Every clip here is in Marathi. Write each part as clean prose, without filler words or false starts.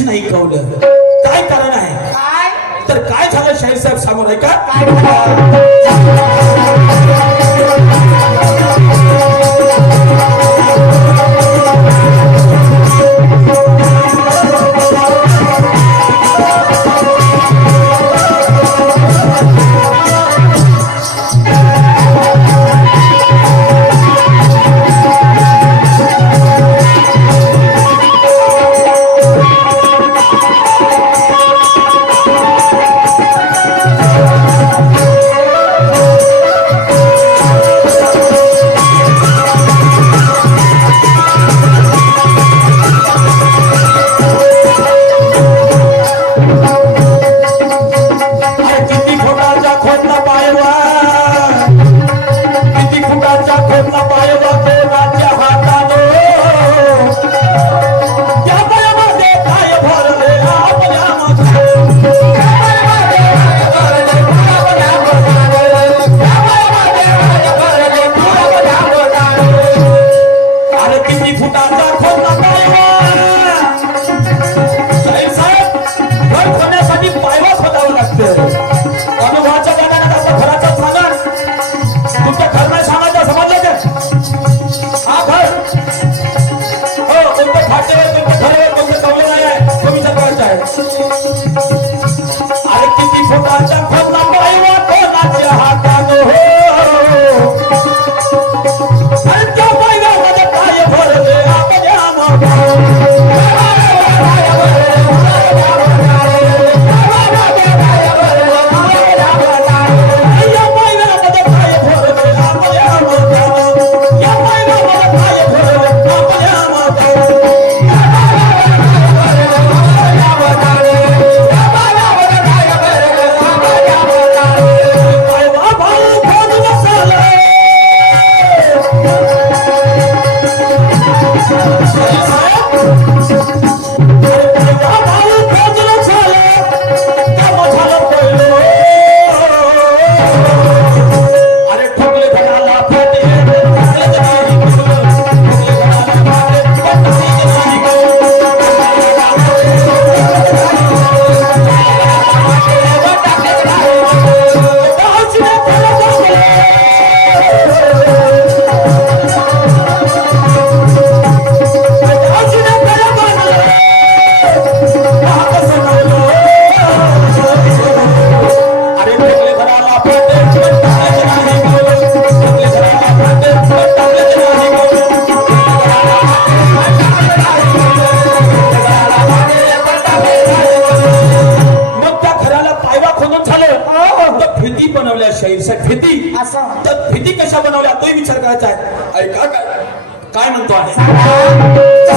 काहीच नाही कळलं. काय कारण आहे? काय तर काय झालं शाहीर साहेब समोर आहे का? काय झालं? तर भीती कशा बनवल्या तोही विचार करायचा आहे. ऐका काय म्हणतो आहे.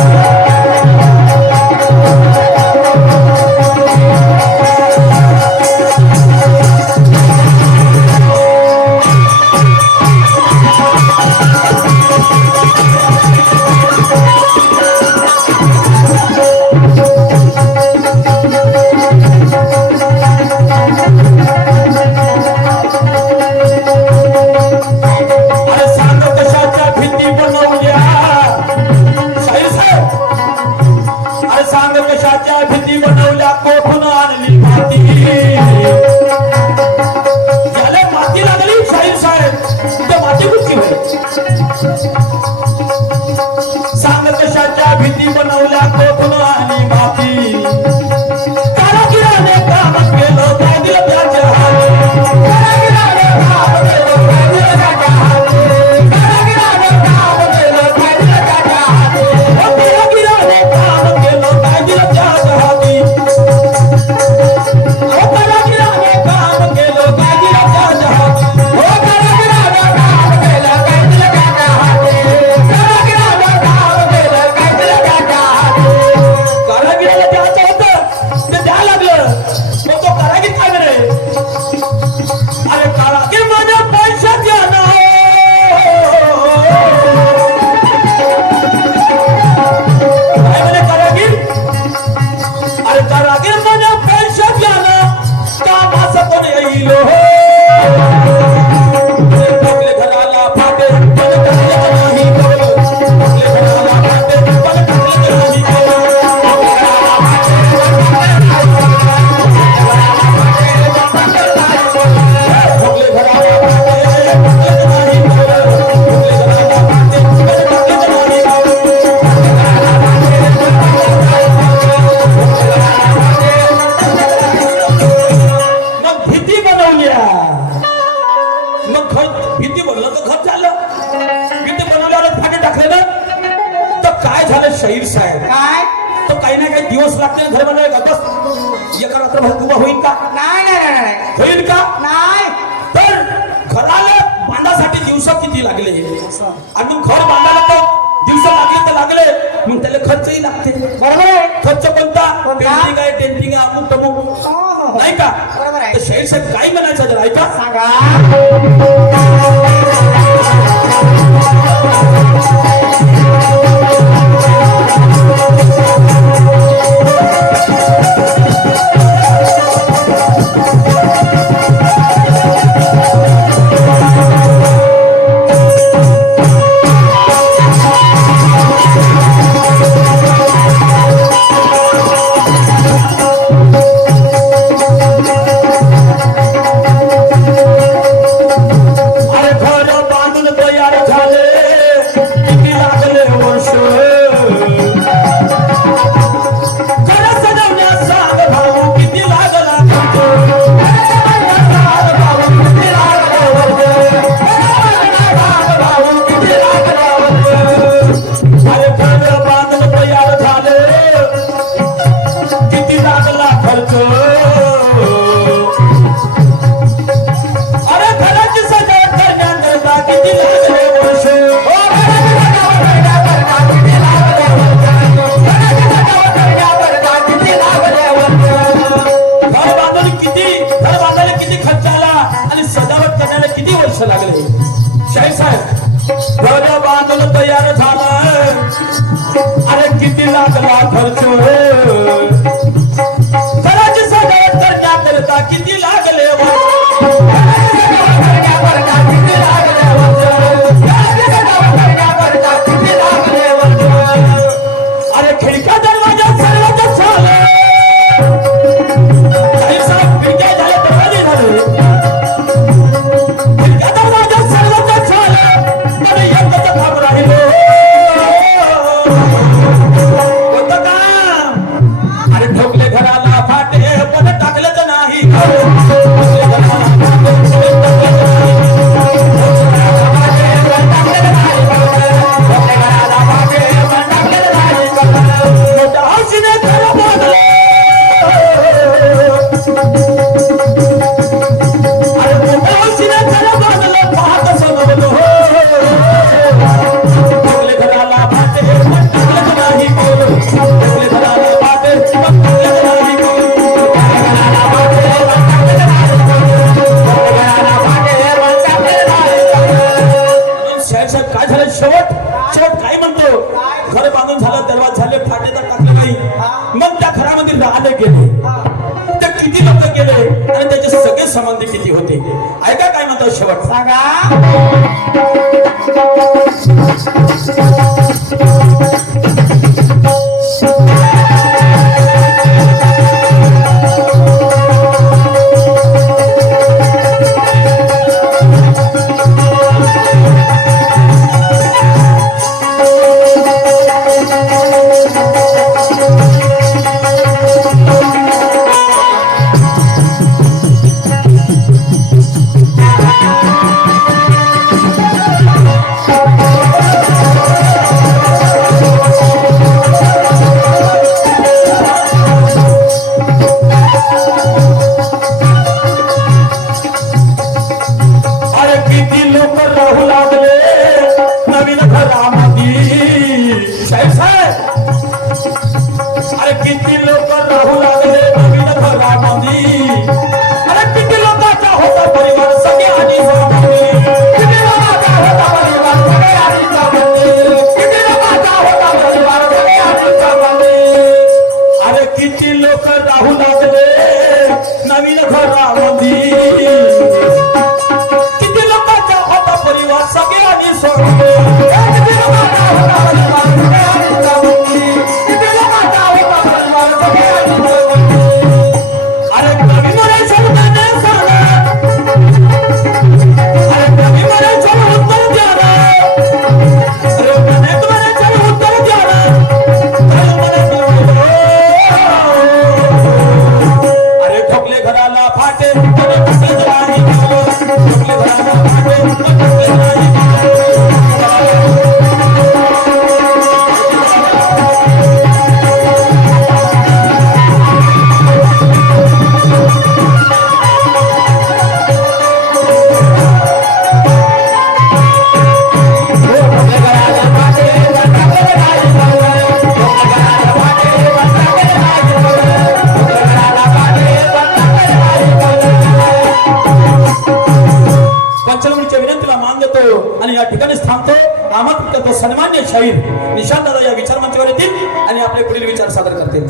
शाहीर साहेब काय तो काही ना काही दिवस लागते घर बनवायला बस एका रात्रभर उभा होईल का? नाही नाही नाही नाही होईल का? नाही. तर घराला बांधासाठी दिवस किती लागले आणि मग घर बांधायला तर दिवस लागले तर लागले मग त्याला खर्चही लागते. बरोबर आहे. खर्च कोणता? कोणता? पेंटिंग आहे टेंटिंग आहे अमुक तमुक हो, हो, हो. नाही का? बरोबर आहे. तर शाहीर साहेब काय म्हणायचं जरा ऐका. सांगा. शाहीर साहेब घर बांधून तयार झालं अरे किती लागला खर्च घराची सजावट करण्याकरता किती लागले अरे खिडक्या दरवाजा सर्वच झालं. शाहीर साहेब खिडक्या झाल्या तर झाले घर बांधून झालं दरवाज झाले फाटे तर टाकले नाही मग त्या घरामध्ये राहणे गेले तर किती लोक गेले आणि त्याचे सगळे संबंध किती होते ऐका काय म्हणतो शेवट सांगा. सगळे मान देतो आणि या ठिकाणीच थांबतो. आमंत्रित करतो सन्मान्य शाहीर निशांत दादा या विचार मंचावर येतील आणि आपले पुढील विचार सादर करतील.